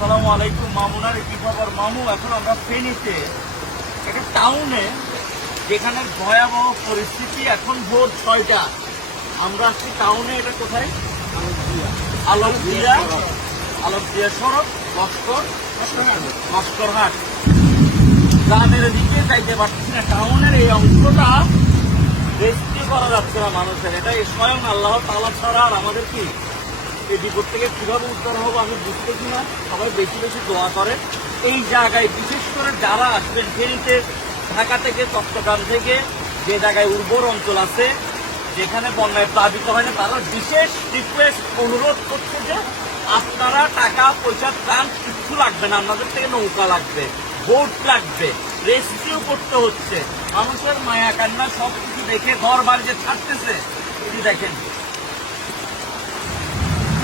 আসসালামু আলাইকুম মামুনার কি খবর মামু? এখন আমরা ফেনীতে একটা টাউনে, যেখানে ভয়াবহ পরিস্থিতি। এখন ভোর 6টা, আমরা আসছি টাউনে। এটা কোথায়? আলোকদিয়া সড়ক, লস্করহাট। গ্রামের দিকে যাইতে পারছি না। টাউনের এই অংশটা রেস্কিউ করা যাচ্ছে না মানুষের। এটা স্বয়ং আল্লাহ তাআলা ছাড়া আর আমাদের কি এই বিপদ থেকে কিভাবে উদ্ধার হবো আমি বুঝতেছি না। সবাই বেশি বেশি দোয়া করে। এই জায়গায় বিশেষ করে যারা আসবেন ফেনীতে, ঢাকা থেকে, চট্টগ্রাম থেকে, যে জায়গায় উর্বর অঞ্চল আছে, যেখানে বন্যায় প্লাবিত হয় না, তারা বিশেষ রিকোয়েস্ট, অনুরোধ করছে যে আপনারা টাকা পয়সা ত্রাণ কিচ্ছু লাগবে না, আপনাদের থেকে নৌকা লাগবে, বোট লাগবে। রেস্কিউ করতে হচ্ছে। মানুষের মায়া কান্না সব কিছু দেখে ঘর বাড়ি যে ছাড়তেছে, এটি দেখেন।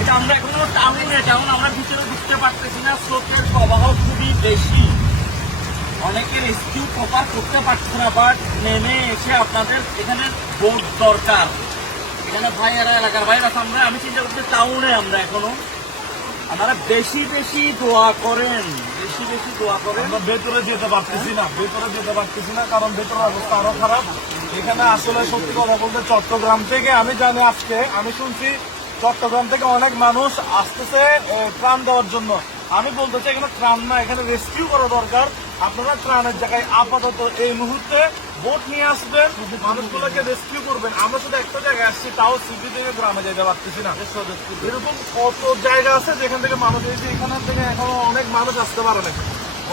এটা আমরা এখনো টাউনে, যেমন আমরা ভিতরে ঢুকতে পারতেছি না। স্রোতের প্রবাহ খুবই বেশি, অনেকে রেস্কিউ প্রপার করতে পারছে না। বাট নেমে এসে আপনাদের এখানে বোট দরকার। এখানে ভাইয়েরা, এলাকার ভাইয়েরা, আমি চিন্তা করছি টাউনে আমরা এখনো। আপনারা বেশি বেশি দোয়া করেন, বেশি বেশি দোয়া করেন। আমরা ভেতরে যেতে পারতেছি না, কারণ ভেতরের অবস্থা আরো খারাপ। এখানে আসলে সত্যি কথা বলতে চট্টগ্রাম থেকে আমি জানি, আজকে আমি শুনছি চট্টগ্রাম থেকে অনেক মানুষ আসতেছে ত্রাণ দেওয়ার জন্য। আমি বলতে চাই এখানে ত্রাণ না, এখানে রেস্কিউ করা দরকার। আপনারা ত্রাণের জায়গায় আপাতত এই মুহূর্তে বোট নিয়ে আসবেন, মানুষগুলোকে রেস্কিউ করবেন। আমরা শুধু একটা জায়গায় আসছি, তাও সিটি থেকে গ্রামে যেতে পারতেছি না। এরকম কত জায়গা আছে যেখান থেকে মানুষ এসে, এখান থেকে এখনো অনেক মানুষ আসতে পারে না,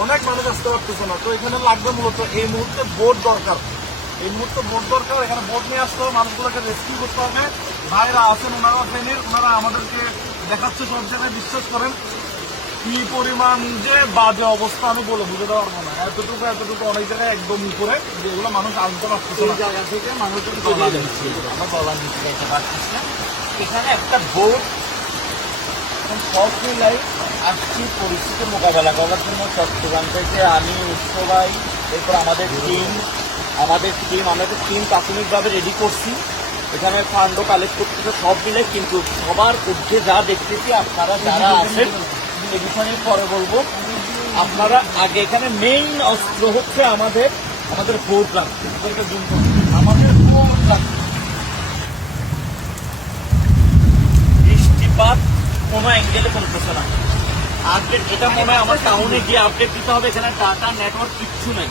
অনেক মানুষ আসতে পারতেছে না। তো এখানে লাগবে মূলত এই মুহূর্তে বোট দরকার, এই মুহূর্তে বোট দরকার। এখানে বোট নিয়ে আসতে হবে, মানুষগুলোকে রেস্কিউ করতে হবে। ভাইরা আছেন, ওনারা ট্রেনের, ওনারা আমাদেরকে দেখাচ্ছে সব জায়গায়। বিশ্বাস করেন কি পরিমাণ যে বাজে অবস্থা আমি বলে বুঝতে পারবো না। এতটুকু অনেক জায়গায় একদম উপরে, যেগুলো মানুষ আসতে পারতেছে এই জায়গা থেকে মানুষজন চলে যাচ্ছে, আমরা গলা নিচে যেতে পারছিস না। এখানে একটা বোট সব মিলাই আসছি পরিস্থিতি মোকাবেলা করার জন্য। চট্টগ্রাম থেকে আমি, উৎস ভাই, এরপর আমাদের টিম প্রাথমিকভাবে রেডি করছি। এখানে ফান্ড কালেক্ট করতেছে সব মিলে, কিন্তু সবার ঊর্ধ্বে যা দেখতেছি আপনারা যারা আছেন, এ বিষয়ে পরে বলবো। আপনারা আগে, এখানে মেইন অস্ত্র হচ্ছে আমাদের ভোট লাগবে, আমাদের ভোট লাগবে। বৃষ্টিপাত কোনো অ্যাঙ্গেলে কমতেছে না। আপডেট এটা মনে হয় আমার টাউনে গিয়ে আপডেট দিতে হবে। এখানে ডাটা নেটওয়ার্ক কিচ্ছু নেই।